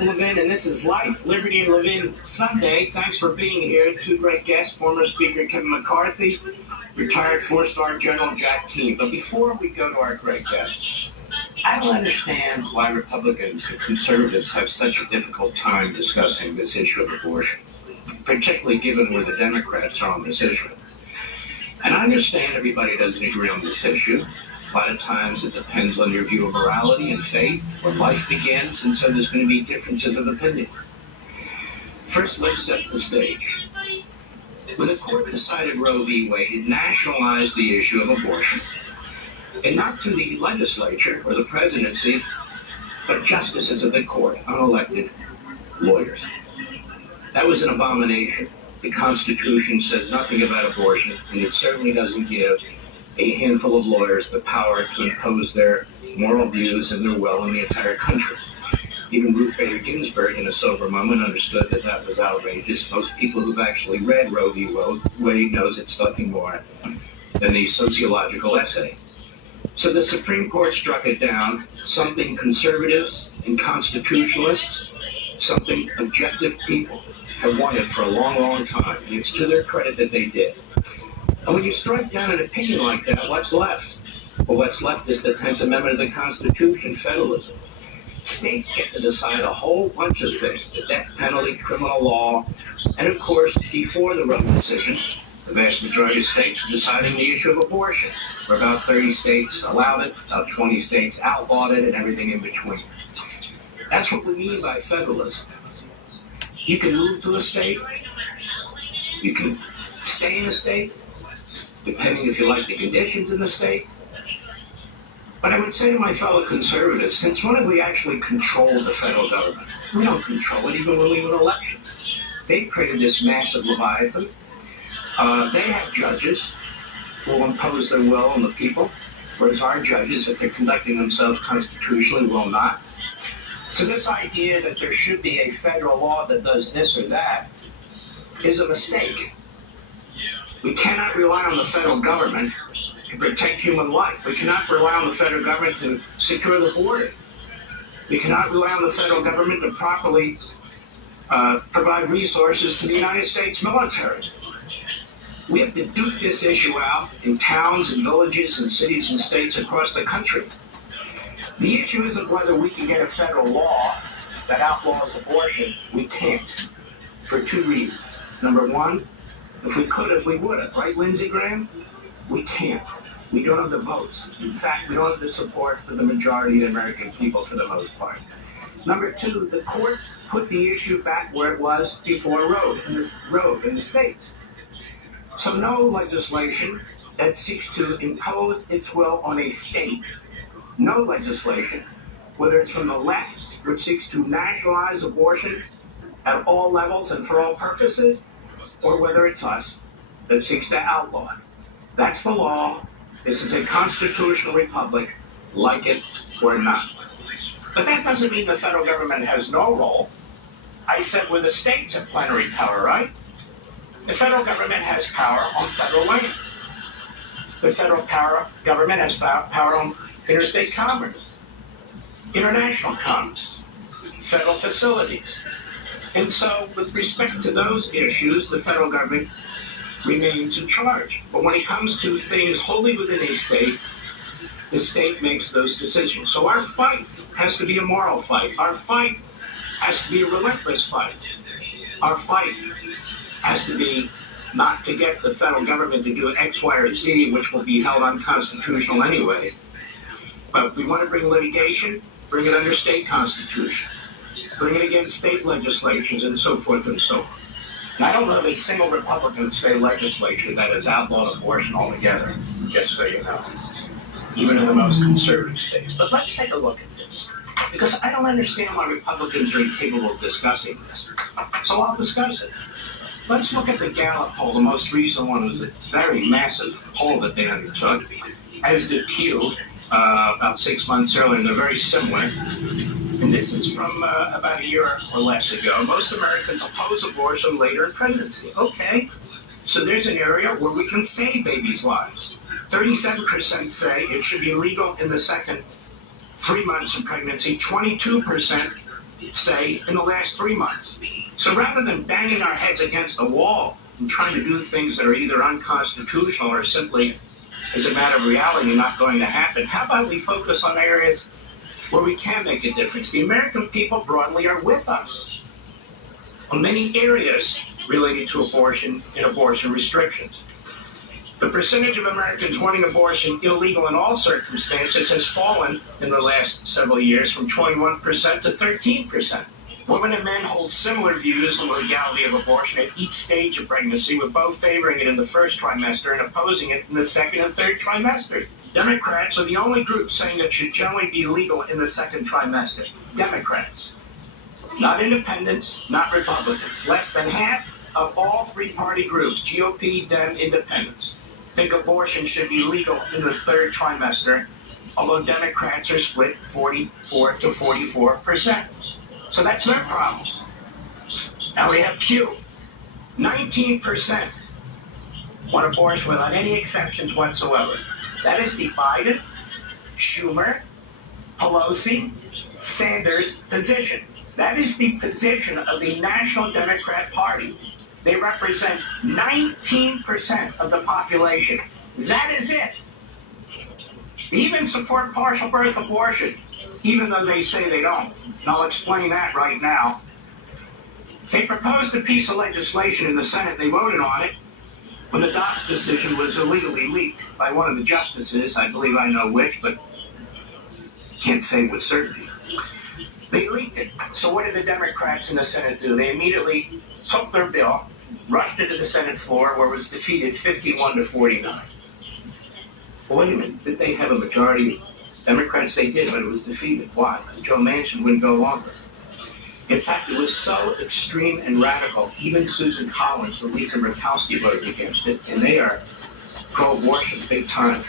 Mark Levin, and this is Life, Liberty, and Levin Sunday. Thanks for being here. Two great guests, former Speaker Kevin McCarthy, retired four-star General Jack Keane. But before we go to our great guests, I don't understand why Republicans and conservatives have such a difficult time discussing this issue of abortion, particularly given where the Democrats are on this issue. And I understand everybody doesn't agree on this issue. A lot of times it depends on your view of morality and faith, where life begins, and so there's going to be differences of opinion. First, let's set the stage. When the court decided Roe v. Wade, it nationalized the issue of abortion, and not through the legislature or the presidency, but justices of the court, unelected lawyers. That was an abomination. The Constitution says nothing about abortion, and it certainly doesn't give a handful of lawyers the power to impose their moral views and their will in the entire country. Even Ruth Bader Ginsburg, in a sober moment, understood that that was outrageous. Most people who've actually read Roe v. Wade knows it's nothing more than a sociological essay. So the Supreme Court struck it down, something conservatives and constitutionalists, something objective people have wanted for a long, long time, and it's to their credit that they did. And when you strike down an opinion like that, what's left? Well, what's left is the 10th Amendment of the Constitution, federalism. States get to decide a whole bunch of things, the death penalty, criminal law, and of course, before the Roe decision, the vast majority of states were deciding the issue of abortion, where about 30 states allowed it, about 20 states outlawed it, and everything in between. That's what we mean by federalism. You can move to a state, you can stay in a state, depending if you like the conditions in the state. But I would say to my fellow conservatives, since when have we actually controlled the federal government? We don't control it even when we win elections. They've created this massive leviathan. They have judges who will impose their will on the people, whereas our judges, if they're conducting themselves constitutionally, will not. So this idea that there should be a federal law that does this or that is a mistake. We cannot rely on the federal government to protect human life. We cannot rely on the federal government to secure the border. We cannot rely on the federal government to properly provide resources to the United States military. We have to duke this issue out in towns and villages and cities and states across the country. The issue isn't whether we can get a federal law that outlaws abortion. We can't, for two reasons. Number one, if we could have, we would have. Right, Lindsey Graham? We can't. We don't have the votes. In fact, we don't have the support for the majority of the American people for the most part. Number two, the court put the issue back where it was before Roe in the states. So no legislation that seeks to impose its will on a state, no legislation, whether it's from the left, which seeks to nationalize abortion at all levels and for all purposes, or whether it's us that seeks to outlaw it. That's the law. This is a constitutional republic, like it or not. But that doesn't mean the federal government has no role. I said where the states have plenary power, right? The federal government has power on federal land. The federal government has power on interstate commerce, international commerce, federal facilities. And so, with respect to those issues, the federal government remains in charge. But when it comes to things wholly within a state, the state makes those decisions. So our fight has to be a moral fight. Our fight has to be a relentless fight. Our fight has to be not to get the federal government to do X, Y, or Z, which will be held unconstitutional anyway. But if we want to bring litigation, bring it under state constitution. Bring it against state legislatures and so forth and so on. And I don't know of a single Republican state legislature that has outlawed abortion altogether, just so you know, even in the most conservative states. But let's take a look at this, because I don't understand why Republicans are incapable of discussing this. So I'll discuss it. Let's look at the Gallup poll. The most recent one was a very massive poll that they undertook, as did Pew about 6 months earlier, and they're very similar. And this is from about a year or less ago. Most Americans oppose abortion later in pregnancy. Okay, so there's an area where we can save babies' lives. 37% say it should be legal in the second 3 months of pregnancy. 22% say, in the last 3 months. So rather than banging our heads against the wall and trying to do things that are either unconstitutional or simply, as a matter of reality, not going to happen, how about we focus on areas where we can make a difference? The American people broadly are with us on many areas related to abortion and abortion restrictions. The percentage of Americans wanting abortion illegal in all circumstances has fallen in the last several years from 21% to 13%. Women and men hold similar views on the legality of abortion at each stage of pregnancy, with both favoring it in the first trimester and opposing it in the second and third trimesters. Democrats are the only group saying it should generally be legal in the second trimester. Democrats. Not independents, not Republicans. Less than half of all three-party groups, GOP, Dem, Independents, think abortion should be legal in the third trimester, although Democrats are split 44 to 44%. So that's their problem. Now we have Pew. 19% want abortion without any exceptions whatsoever. That is the Biden, Schumer, Pelosi, Sanders position. That is the position of the National Democrat Party. They represent 19% of the population. That is it. They even support partial birth abortion, even though they say they don't. And I'll explain that right now. They proposed a piece of legislation in the Senate. They voted on it when the Dobbs decision was illegally leaked by one of the justices. I believe I know which, but can't say with certainty. They leaked it. So what did the Democrats in the Senate do? They immediately took their bill, rushed it to the Senate floor, where it was defeated 51 to 49. Well, wait a minute. Did they have a majority? Democrats, they did, but it was defeated. Why? Joe Manchin wouldn't go longer. In fact, it was so extreme and radical, even Susan Collins and Lisa Murkowski voted against it, and they are pro-abortion big time.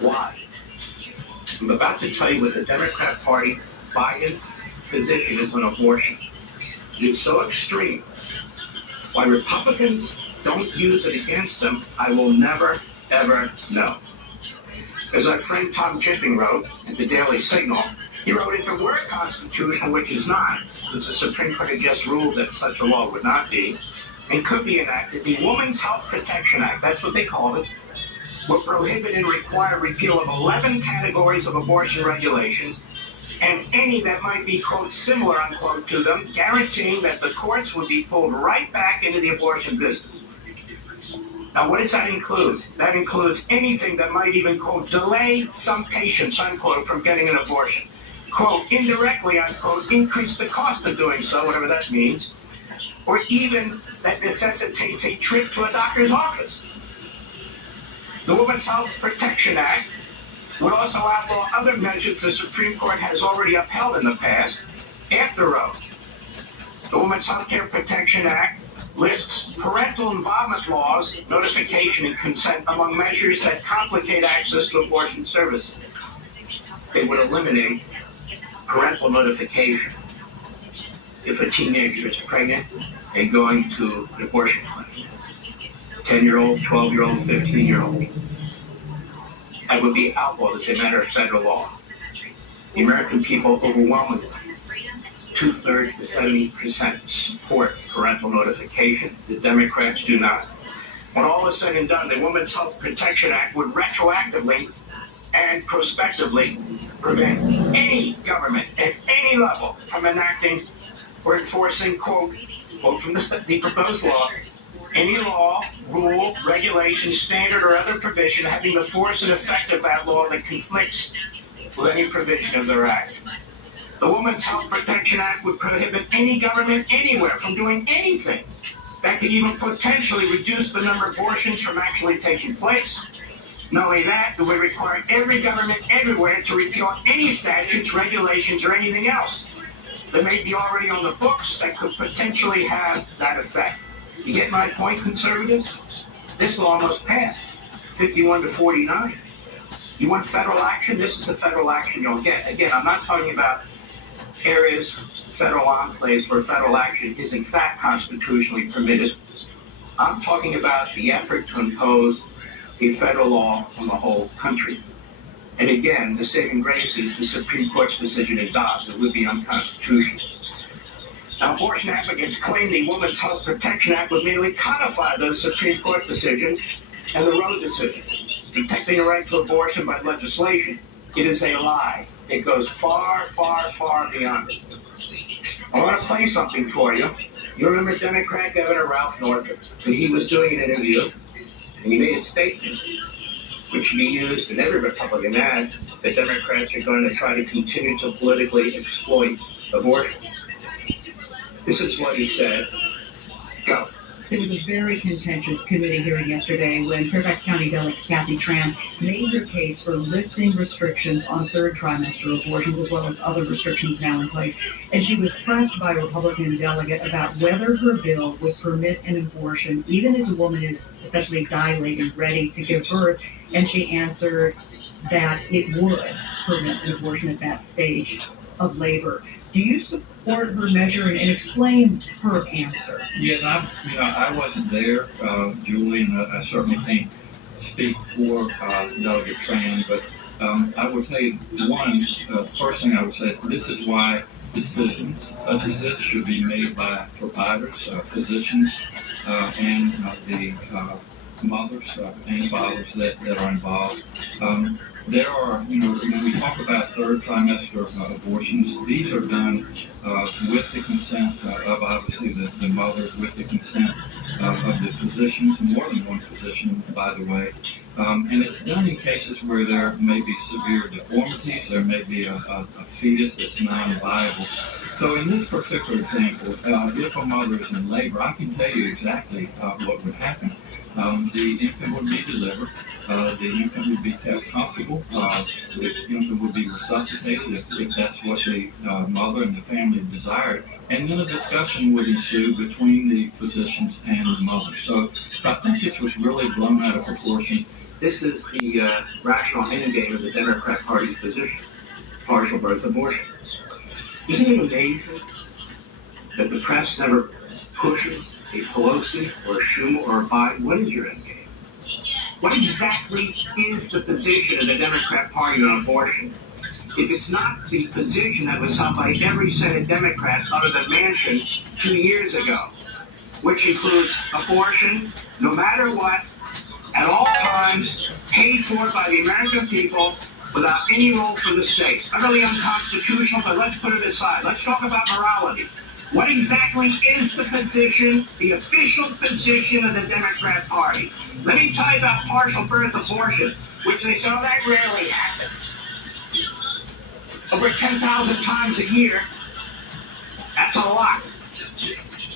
Why? I'm about to tell you what the Democrat Party Biden position is on abortion. It's so extreme. Why Republicans don't use it against them, I will never, ever know. As our friend Tom Chipping wrote at the Daily Signal, he wrote, if it were constitutional, which is not, because the Supreme Court had just ruled that such a law would not be, and could be enacted, the Women's Health Protection Act, that's what they called it, would prohibit and require repeal of 11 categories of abortion regulations, and any that might be, quote, similar, unquote, to them, guaranteeing that the courts would be pulled right back into the abortion business. Now, what does that include? That includes anything that might even, quote, delay some patients, unquote, from getting an abortion. Quote, indirectly, unquote, increase the cost of doing so, whatever that means, or even that necessitates a trip to a doctor's office. The Women's Health Protection Act would also outlaw other measures the Supreme Court has already upheld in the past after Roe. The Women's Health Care Protection Act lists parental involvement laws, notification, and consent among measures that complicate access to abortion services. They would eliminate parental notification if a teenager is pregnant and going to an abortion clinic. 10-year-old, 12-year-old, 15-year-old. That would be outlawed as a matter of federal law. The American people overwhelmingly, 2/3 to 70% support parental notification. The Democrats do not. When all is said and done, the Women's Health Protection Act would retroactively and prospectively prevent any government at any level from enacting or enforcing, quote from the proposed law, any law, rule, regulation, standard, or other provision having the force and effect of that law that conflicts with any provision of their act. The Women's Health Protection Act would prohibit any government anywhere from doing anything that could even potentially reduce the number of abortions from actually taking place. Not only that, it would require every government everywhere to repeal any statutes, regulations, or anything else that may be already on the books that could potentially have that effect. You get my point, conservatives? This law almost passed, 51 to 49. You want federal action? This is the federal action you'll get. Again, I'm not talking about areas, federal enclaves where federal action is in fact constitutionally permitted. I'm talking about the effort to impose a federal law on the whole country. And again, the saving grace is the Supreme Court's decision in Dobbs. It would be unconstitutional. Now, abortion advocates claim the Women's Health Protection Act would merely codify those Supreme Court decisions and the Roe decision, protecting the right to abortion by legislation. It is a lie. It goes far, far, far beyond it. I want to play something for you. You remember Democrat Governor Ralph Northam? He was doing an interview, and he made a statement which should be used in every Republican ad that Democrats are going to try to continue to politically exploit abortion. This is what he said. Go. There was a very contentious committee hearing yesterday when Fairfax County Delegate Kathy Tran made her case for lifting restrictions on third trimester abortions as well as other restrictions now in place. And she was pressed by a Republican delegate about whether her bill would permit an abortion even as a woman is essentially dilated, ready to give birth. And she answered that it would permit an abortion at that stage of labor. Do you support her measure and explain her answer? Yeah, I wasn't there, Julie, and I certainly can't speak for Delegate Tran, but I would tell you, one, first thing I would say, this is why decisions such as this should be made by providers, physicians, and the mothers and fathers that are involved. There are, when we talk about third trimester abortions, these are done with the consent of obviously the mother, with the consent of the physicians, more than one physician, by the way. And it's done in cases where there may be severe deformities, there may be a fetus that's non-viable. So in this particular example, if a mother is in labor, I can tell you exactly what would happen. The infant would be delivered, the infant would be kept comfortable, the infant would be resuscitated if that's what the mother and the family desired, and then a discussion would ensue between the physicians and the mother. So I think this was really blown out of proportion. This is the rational endgame of the Democrat Party's position, partial birth abortion. Isn't it amazing that the press never pushes a Pelosi or a Schumer or a Biden? What is your endgame? What exactly is the position of the Democrat Party on abortion? If it's not the position that was held by every Senate Democrat out of the mansion 2 years ago, which includes abortion, no matter what, at all times, paid for by the American people, without any role for the states. Utterly unconstitutional, but let's put it aside. Let's talk about morality. What exactly is the position, the official position of the Democrat Party? Let me tell you about partial birth abortion, which they say, oh, that rarely happens. Over 10,000 times a year, that's a lot.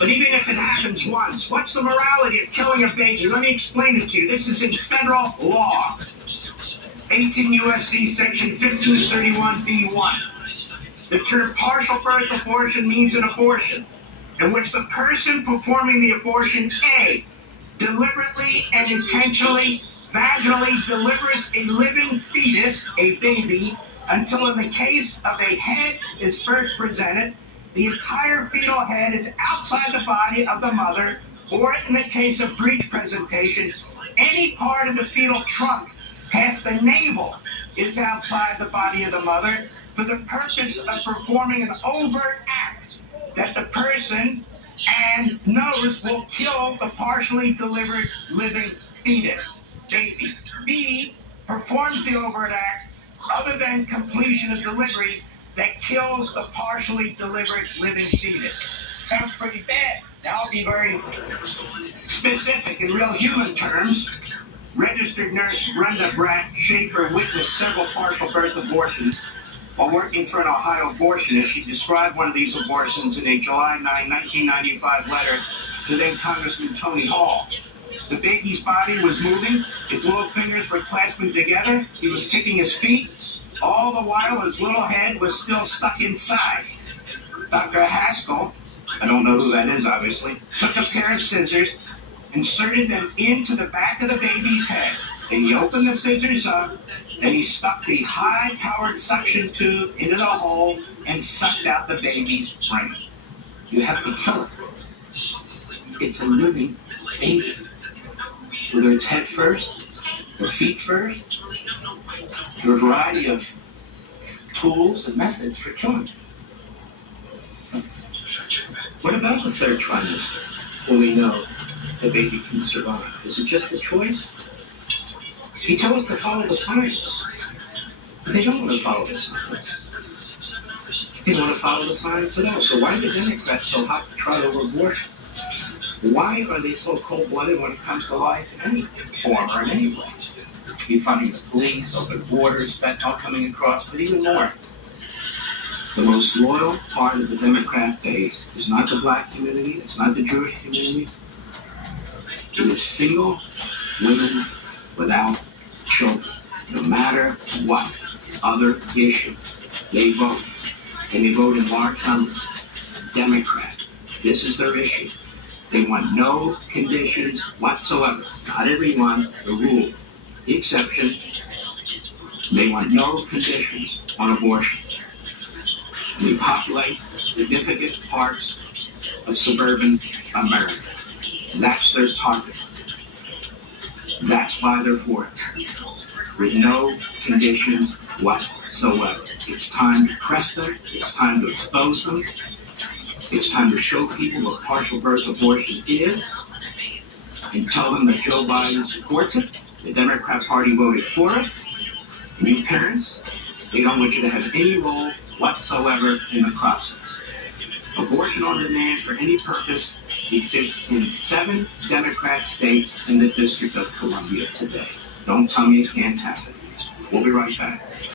But even if it happens once, what's the morality of killing a baby? Let me explain it to you. This is in federal law. 18 U.S.C. section 1531b1. The term partial birth abortion means an abortion in which the person performing the abortion, A, deliberately and intentionally vaginally delivers a living fetus, a baby, until in the case of a head is first presented, the entire fetal head is outside the body of the mother, or in the case of breech presentation, any part of the fetal trunk past the navel is outside the body of the mother for the purpose of performing an overt act that the person and knows will kill the partially delivered living fetus, baby. B, performs the overt act other than completion of delivery that kills the partially delivered living fetus. Sounds pretty bad. Now I'll be very specific in real human terms. Registered nurse Brenda Bratt Schaefer witnessed several partial birth abortions while working for an Ohio abortionist. She described one of these abortions in a July 9, 1995 letter to then Congressman Tony Hall. The baby's body was moving, his little fingers were clasping together, he was kicking his feet, all the while his little head was still stuck inside. Dr. Haskell, I don't know who that is obviously, took a pair of scissors, inserted them into the back of the baby's head. Then he opened the scissors up, and he stuck the high-powered suction tube into the hole and sucked out the baby's brain. You have to kill it. It's a living baby. Whether it's head first or feet first, there are a variety of tools and methods for killing it. What about the third trimester? Well, we know the baby can survive. Is it just a choice? He tells us to follow the science. But they don't want to follow the science. They don't want to follow the science at all. So why are the Democrats so hot to try over abortion? Why are they so cold-blooded when it comes to life in any form or in any way? You're funding the police, open borders, fentanyl coming across, but even more. The most loyal part of the Democrat base is not the black community, it's not the Jewish community. It is single women without children. No matter what other issue, they vote. And they vote in large numbers. Democrat. This is their issue. They want no conditions whatsoever. Not everyone, the rule. The exception, they want no conditions on abortion. They populate significant parts of suburban America. That's their target. That's why they're for it. With no conditions whatsoever. It's time to press them. It's time to expose them. It's time to show people what partial birth abortion is and tell them that Joe Biden supports it. The Democrat Party voted for it. And you parents, they don't want you to have any role whatsoever in the process. Abortion on demand for any purpose exists in 7 Democrat states in the District of Columbia today. Don't tell me it can't happen. We'll be right back.